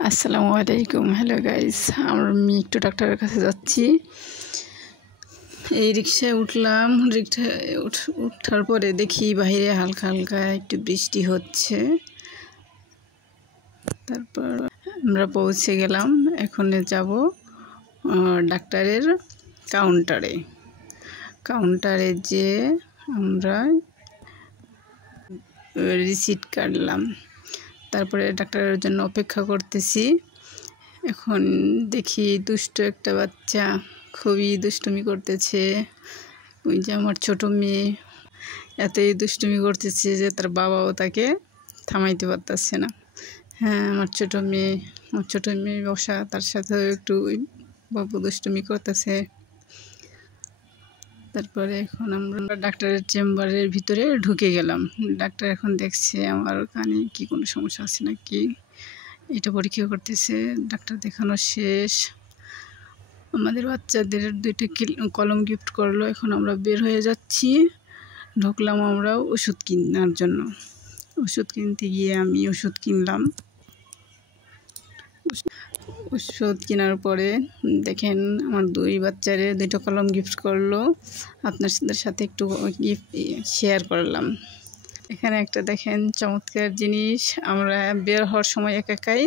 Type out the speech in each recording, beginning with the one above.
আসসালামু আলাইকুম। Hello guys, আমি একটু ডাক্তারের কাছে যাচ্ছি। এই রিক্সায় উঠলাম। রিক্সায় উঠার পরে দেখি বাইরে হালকা হালকা একটু বৃষ্টি হচ্ছে। তারপর আমরা পৌঁছে গেলাম। এখন যাব ডাক্তারের কাউন্টারে যে আমরা রিসিট কাটলাম। তারপরে ডাক্তারের জন্য অপেক্ষা করতেছি। এখন দেখি দুষ্ট একটা বাচ্চা খুবই দুষ্টুমি করতেছে। ওই যে আমার ছোট মেয়ে এতই দুষ্টুমি করতেছে যে তার বাবাও তাকে থামাইতে পারতেছে না। হ্যাঁ, আমার ছোট মেয়ে বসা, তার সাথেও একটু বাবু দুষ্টুমি করতেছে। তারপরে এখন আমরা ডাক্তারের চেম্বারের ভিতরে ঢুকে গেলাম। ডাক্তার এখন দেখছে আমার কানে কি কোনো সমস্যা আছে নাকি, এটা পরীক্ষা করতেছে। ডাক্তার দেখানো শেষ। আমাদের বাচ্চাদের 2টা কলম গিফট করলো। এখন আমরা বের হয়ে যাচ্ছি। ঢুকলাম আমরা ওষুধ কেনার জন্য। ওষুধ কিনতে গিয়ে আমি ওষুধ কিনলাম। ওষুধ কেনার পরে দেখেন আমার 2 বাচ্চারে 2টা কলম গিফট করলো। আপনাদের সাথে একটু গিফট শেয়ার করলাম। এখানে একটা দেখেন চমৎকার জিনিস। আমরা বের হওয়ার সময় একাই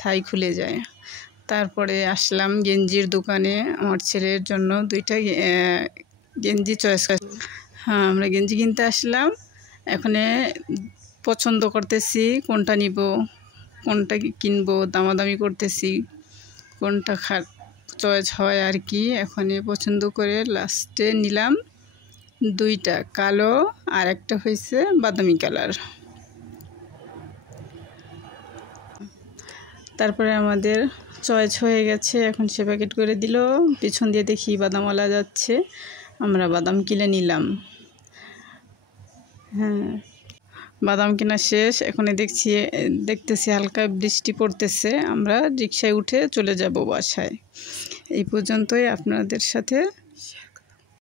থাই খুলে যায়। তারপরে আসলাম গেঞ্জির দোকানে। আমার ছেলের জন্য 2টা গেঞ্জি চয়েস। হ্যাঁ, আমরা গেঞ্জি কিনতে আসলাম। এখানে পছন্দ করতেছি কোনটা নিব, কোনটা কিনবো, দামাদামি করতেছি কোনটা চয়েস হয় আর কি। এখানে পছন্দ করে লাস্টে নিলাম 2টা, কালো আর একটা হয়েছে বাদামি কালার। তারপরে আমাদের চয়েস হয়ে গেছে। এখন সে প্যাকেট করে দিল। পিছন দিয়ে দেখি বাদামওয়ালা যাচ্ছে, আমরা বাদাম কিনে নিলাম। হ্যাঁ, বাদাম কেনা শেষ। এখন দেখতেছি হালকা বৃষ্টি পড়তেছে। আমরা রিকশায় উঠে চলে যাব বাসায়। এই পর্যন্তই আপনাদের সাথে